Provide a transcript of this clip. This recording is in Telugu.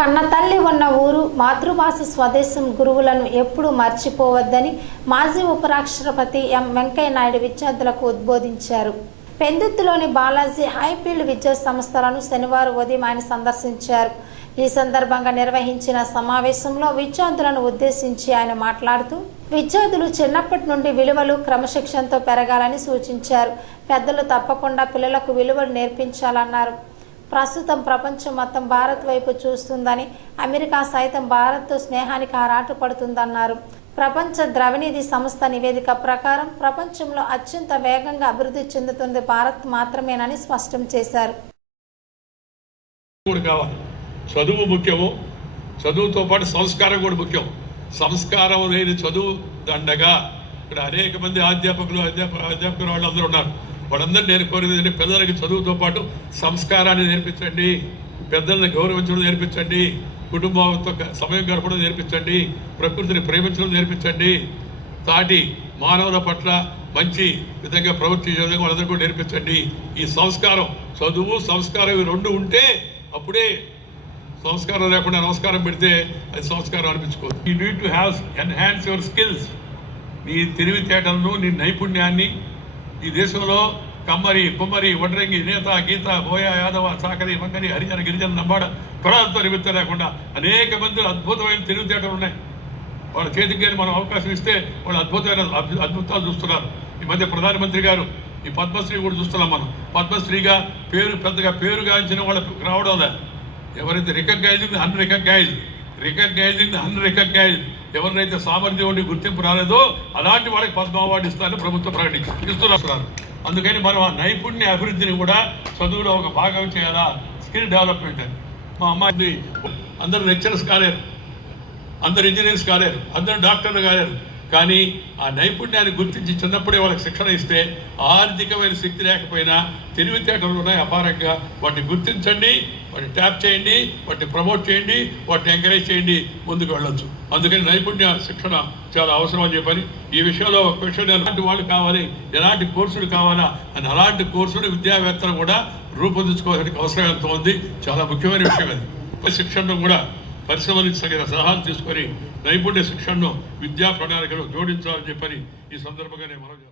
కన్న తల్లి ఉన్న ఊరు మాతృభాష స్వదేశం గురువులను ఎప్పుడూ మర్చిపోవద్దని మాజీ ఉపరాష్ట్రపతి ఎం వెంకయ్య నాయుడు విద్యార్థులకు ఉద్బోధించారు. పెందుత్తులోని బాలాజీ హైఫీల్డ్ విద్యా సంస్థలను శనివారం ఉదయం ఆయన సందర్శించారు. ఈ సందర్భంగా నిర్వహించిన సమావేశంలో విద్యార్థులను ఉద్దేశించి ఆయన మాట్లాడుతూ విద్యార్థులు చిన్నప్పటి నుండి విలువలు క్రమశిక్షణతో పెరగాలని సూచించారు. పెద్దలు తప్పకుండా పిల్లలకు విలువలు నేర్పించాలన్నారు. ప్రస్తుతం ప్రపంచం మొత్తం భారత్ వైపు చూస్తుందని అమెరికా సైతం భారత్తో స్నేహానికి ఆరాటపడుతుందన్నారు ప్రపంచ ద్రవనిధి సంస్థ నివేదిక ప్రకారం ప్రపంచంలో అత్యంత వేగంగా అభివృద్ధి చెందుతుంది భారత్ మాత్రమేనని స్పష్టం చేశారు. చదువు ముఖ్యము. చదువుతో పాటు సంస్కారం కూడా ముఖ్యం. సంస్కారం లేని చదువు దండగా. ఇక్కడ అనేక మంది అధ్యాపకులు అధ్యాప అధ్యాపకులు వాళ్ళు అందరూ ఉన్నారు. వాళ్ళందరూ నేను కోరేది పిల్లలకి చదువుతో పాటు సంస్కారాన్ని నేర్పించండి. పెద్దల్ని గౌరవించడం నేర్పించండి. కుటుంబంతో సమయం గడపడం నేర్పించండి. ప్రకృతిని ప్రేమించడం నేర్పించండి. తాటి మానవుల పట్ల మంచి విధంగా ప్రవర్తించే విధంగా వాళ్ళందరూ కూడా నేర్పించండి. ఈ సంస్కారం చదువు సంస్కారం ఇవి రెండు ఉంటే అప్పుడే సంస్కారం లేకుండా నమస్కారం పెడితే అది సంస్కారం అనిపించుకోదు. You need to have enhance your skills నీ తెలివితేటలను నీ నైపుణ్యాన్ని ఈ దేశంలో కమ్మరి కుమ్మరి వడ్రంగి నేత గీత బోయ యాదవ చాకరి మంగరి హరిజన గిరిజన నంబాడ కులాలతో నిమిత్తం లేకుండా అనేక మంది అద్భుతమైన తెలివితేటలు ఉన్నాయి. వాళ్ళ చేతికి మనం అవకాశం ఇస్తే వాళ్ళు అద్భుతమైన అద్భుతాలు చూస్తున్నారు. ఈ మధ్య ప్రధానమంత్రి గారు ఈ పద్మశ్రీ కూడా చూస్తున్నాం మనం. పద్మశ్రీగా పేరు పెద్దగా పేరుగాంచిన వాళ్ళకి రావడం లేదు ఎవరైతే రికగ్నైజింగ్ అన్ రికగ్నైజ్ రికగ్నైజింగ్ అన్ రికగ్నైజ్డ్ ఎవరినైతే సామర్థ్యం ఉండి గుర్తింపు రాలేదో అలాంటి వాళ్ళకి పద్మ అవార్డు ఇస్తారని ప్రభుత్వం ప్రకటించి ఇస్తున్నారు అందుకని మనం ఆ నైపుణ్య అభివృద్ధిని కూడా చదువులో ఒక భాగం చేయాలా? స్కిల్ డెవలప్మెంట్ అని. మా అమ్మాయి అందరూ లెక్చరర్స్ కాలేరు. అందరు ఇంజనీర్స్ కాలేరు. అందరు డాక్టర్లు కాలేరు. కానీ ఆ నైపుణ్యాన్ని గుర్తించి చిన్నప్పుడే వాళ్ళకి శిక్షణ ఇస్తే ఆర్థికమైన శక్తి లేకపోయినా తెలివితేటలు ఉన్నాయి అపారంగా. వాటిని గుర్తించండి వాటిని ట్యాప్ చేయండి వాటిని ప్రమోట్ చేయండి వాటిని ఎంకరేజ్ చేయండి ముందుకు వెళ్ళొచ్చు. అందుకని నైపుణ్య శిక్షణ చాలా అవసరం అని చెప్పని ఈ విషయంలో ఒక విషయం ఎలాంటి వాళ్ళు కావాలి ఎలాంటి కోర్సులు కావాలా అని అలాంటి కోర్సులు విద్యావేత్తలు కూడా రూపొందించుకోవాల్సిన అవసరం ఎంత ఉంది. చాలా ముఖ్యమైన విషయం అది. శిక్షణను కూడా పరిశ్రమలకు తగిన సలహాలు తీసుకొని నైపుణ్య శిక్షణను విద్యా ప్రణాళికలో జోడించాలని చెప్పని ఈ సందర్భంగా నేను మనం